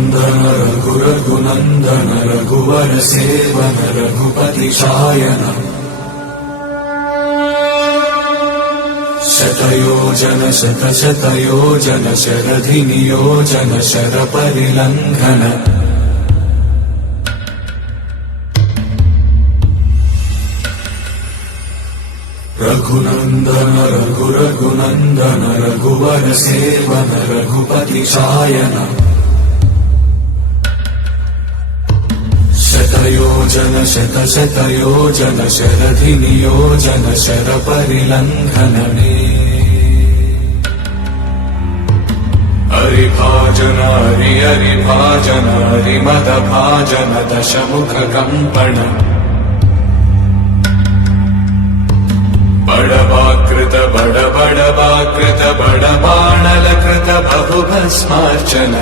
रघुनन्दन रघुरघुनन्दन रघुवर seven Raghupati Shayan शतयोजन शतशतयोजन शरधिनियोजन शरपरिलङ्घन Raghunandan रघुरघुनन्दन रघुवर seven Raghupati Shayan शतयोजन शतशतयोजन शरधिनियोजन शरपरिलङ्घन हरिभाजन हरिभाजन हरिमदभाजन दशमुख कंपन बड़वाकृत बड़वाकृत बड़बाणलकृत बहुभस्मार्चन